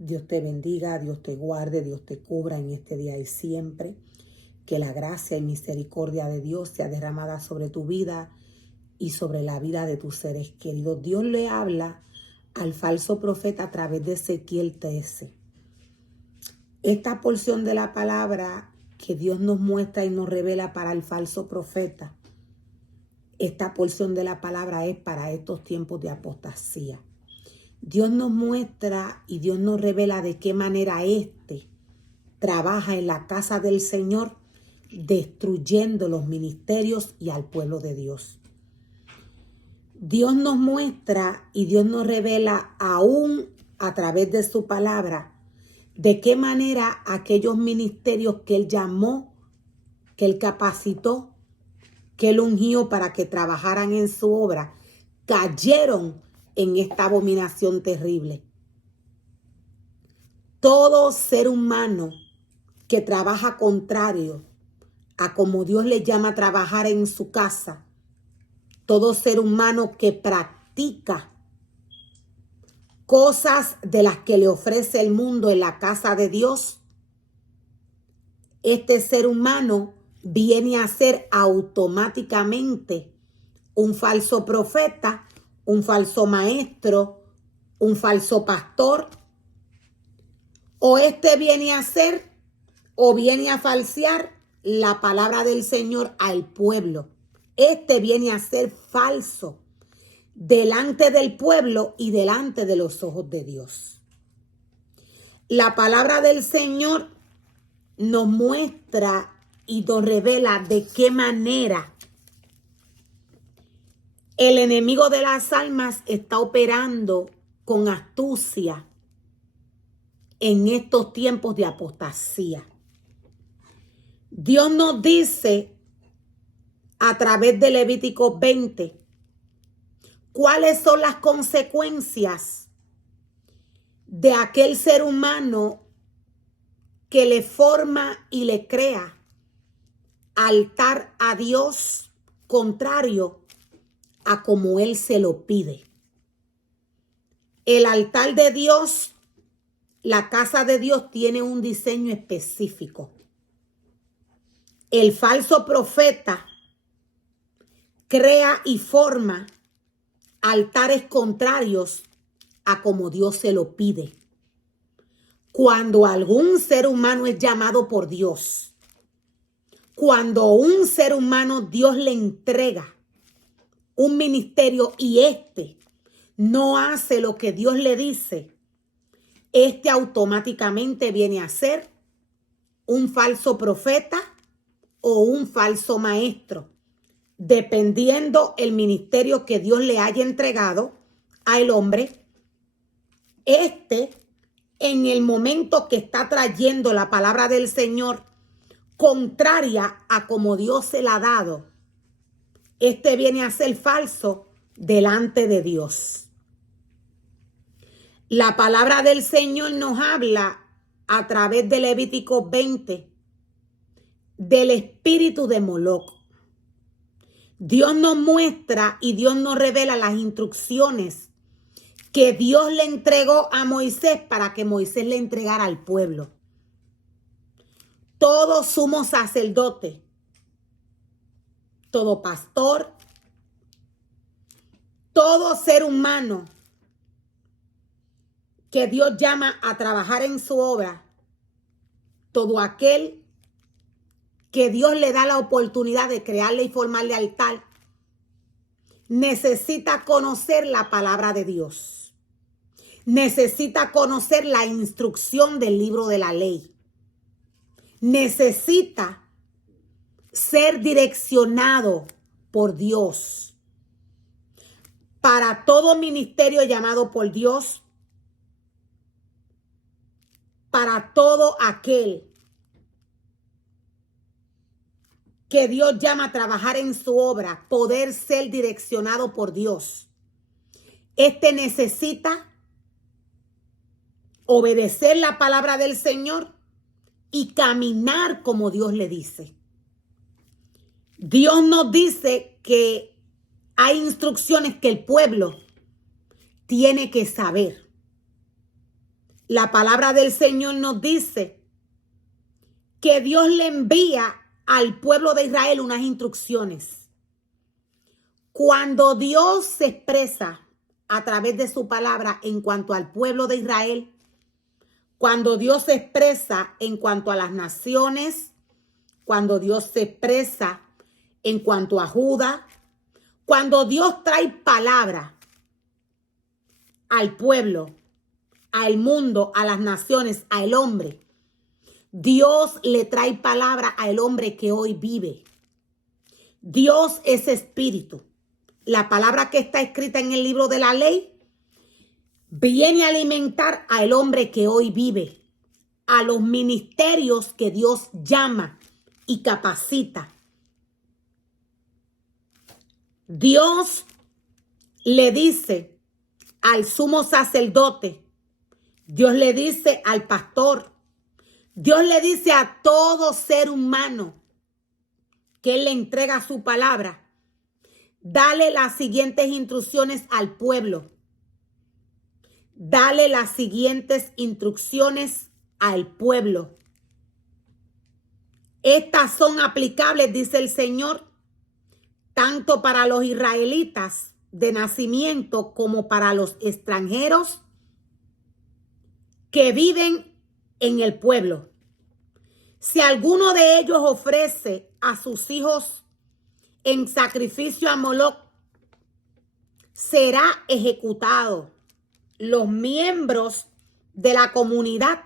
Dios te bendiga, Dios te guarde, Dios te cubra en este día y siempre. Que la gracia y misericordia de Dios sea derramada sobre tu vida y sobre la vida de tus seres queridos. Dios le habla al falso profeta a través de Ezequiel 13. Esta porción de la palabra que Dios nos muestra y nos revela para el falso profeta, esta porción de la palabra es para estos tiempos de apostasía. Dios nos muestra y Dios nos revela de qué manera trabaja en la casa del Señor, destruyendo los ministerios y al pueblo de Dios. Dios nos muestra y Dios nos revela aún a través de su palabra de qué manera aquellos ministerios que Él llamó, que Él capacitó, que Él ungió para que trabajaran en su obra, cayeron en esta abominación terrible. Todo ser humano que trabaja contrario a como Dios le llama a trabajar en su casa, todo ser humano que practica cosas de las que le ofrece el mundo en la casa de Dios, este ser humano viene a ser automáticamente un falso profeta, un falso maestro, un falso pastor, o viene a ser o viene a falsear la palabra del Señor al pueblo. Viene a ser falso delante del pueblo y delante de los ojos de Dios. La palabra del Señor nos muestra y nos revela de qué manera el enemigo de las almas está operando con astucia en estos tiempos de apostasía. Dios nos dice a través de Levítico 20 cuáles son las consecuencias de aquel ser humano que le forma y le crea altar a Dios contrario a como Él se lo pide. El altar de Dios, la casa de Dios, tiene un diseño específico. El falso profeta crea y forma altares contrarios a como Dios se lo pide. Cuando algún ser humano es llamado por Dios, cuando un ser humano Dios le entrega un ministerio y no hace lo que Dios le dice, automáticamente viene a ser un falso profeta o un falso maestro, dependiendo el ministerio que Dios le haya entregado al hombre. En el momento que está trayendo la palabra del Señor contraria a como Dios se la ha dado, viene a ser falso delante de Dios. La palabra del Señor nos habla a través de Levítico 20 del espíritu de Moloc. Dios nos muestra y Dios nos revela las instrucciones que Dios le entregó a Moisés para que Moisés le entregara al pueblo. Todo sumo sacerdote, todo pastor, todo ser humano que Dios llama a trabajar en su obra, todo aquel que Dios le da la oportunidad de crearle y formarle altar, necesita conocer la palabra de Dios. Necesita conocer la instrucción del libro de la ley. Necesita ser direccionado por Dios. Para todo ministerio llamado por Dios, para todo aquel que Dios llama a trabajar en su obra, poder ser direccionado por Dios. Necesita obedecer la palabra del Señor y caminar como Dios le dice. Dios nos dice que hay instrucciones que el pueblo tiene que saber. la palabra del Señor nos dice que Dios le envía al pueblo de Israel unas instrucciones. Cuando Dios se expresa a través de su palabra en cuanto al pueblo de Israel, cuando Dios se expresa en cuanto a las naciones, cuando Dios se expresa en cuanto a Judá, cuando Dios trae palabra al pueblo, al mundo, a las naciones, al hombre, Dios le trae palabra al hombre que hoy vive. Dios es espíritu. La palabra que está escrita en el libro de la ley viene a alimentar al hombre que hoy vive, a los ministerios que Dios llama y capacita. Dios le dice al sumo sacerdote, Dios le dice al pastor, Dios le dice a todo ser humano que Él le entrega su palabra, dale las siguientes instrucciones al pueblo. Dale las siguientes instrucciones al pueblo. Estas son aplicables, dice el Señor, tanto para los israelitas de nacimiento como para los extranjeros que viven en el pueblo. Si alguno de ellos ofrece a sus hijos en sacrificio a Moloc, será ejecutado. Los miembros de la comunidad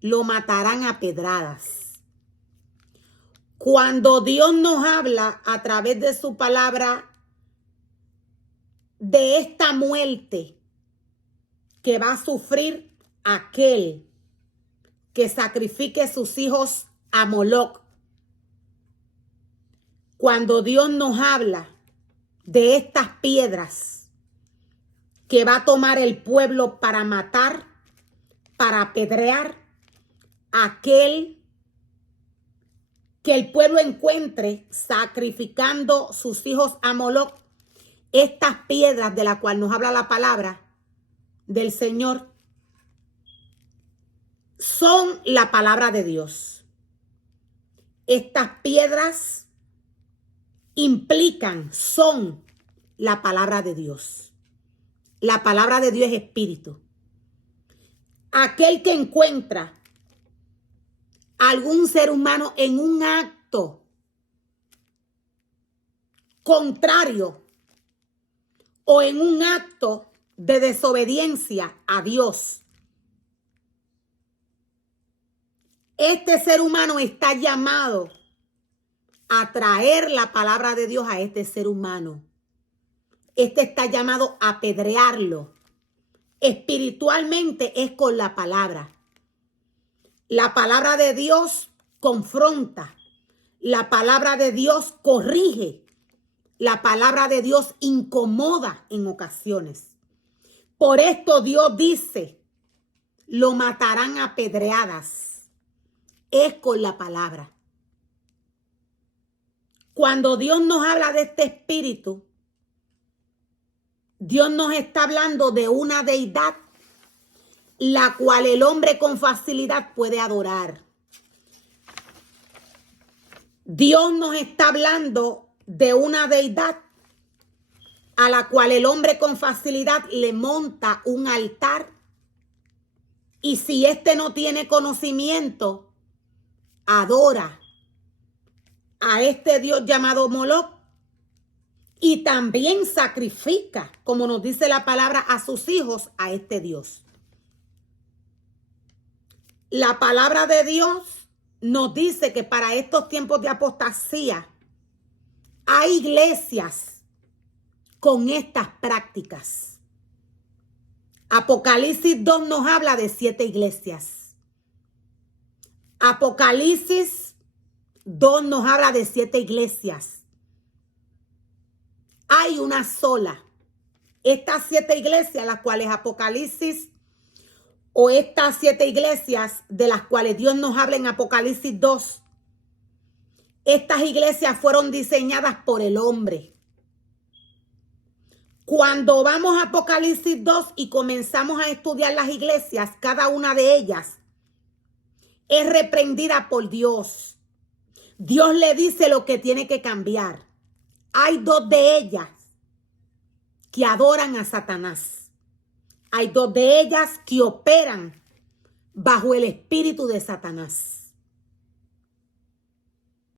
lo matarán a pedradas. Cuando Dios nos habla a través de su palabra de esta muerte que va a sufrir aquel que sacrifique sus hijos a Moloc, cuando Dios nos habla de estas piedras que va a tomar el pueblo para matar, para apedrear a aquel que el pueblo encuentre sacrificando sus hijos a Moloc, estas piedras de las cuales nos habla la palabra del Señor son la palabra de Dios. Estas piedras implican, son la palabra de Dios. La palabra de Dios es espíritu. Aquel que encuentra a algún ser humano en un acto contrario o en un acto de desobediencia a Dios, este ser humano está llamado a traer la palabra de Dios a este ser humano. Este está llamado a apedrearlo. Espiritualmente es con la palabra. La palabra de Dios confronta. La palabra de Dios corrige. La palabra de Dios incomoda en ocasiones. Por esto Dios dice, lo matarán a pedradas. Es con la palabra. Cuando Dios nos habla de este espíritu, Dios nos está hablando de una deidad la cual el hombre con facilidad puede adorar. Dios nos está hablando de una deidad a la cual el hombre con facilidad le monta un altar. Y si éste no tiene conocimiento, adora a este Dios llamado Moloc. Y también sacrifica, como nos dice la palabra, a sus hijos a este Dios. La palabra de Dios nos dice que para estos tiempos de apostasía hay iglesias con estas prácticas. Apocalipsis 2 nos habla de 7 iglesias. Apocalipsis 2 nos habla de 7 iglesias. Hay una sola. Estas 7 iglesias, las cuales Apocalipsis, o estas 7 iglesias de las cuales Dios nos habla en Apocalipsis 2, estas iglesias fueron diseñadas por el hombre. Cuando vamos a Apocalipsis 2 y comenzamos a estudiar las iglesias, cada una de ellas es reprendida por Dios. Dios le dice lo que tiene que cambiar. Hay 2 de ellas que adoran a Satanás. Hay 2 de ellas que operan bajo el espíritu de Satanás.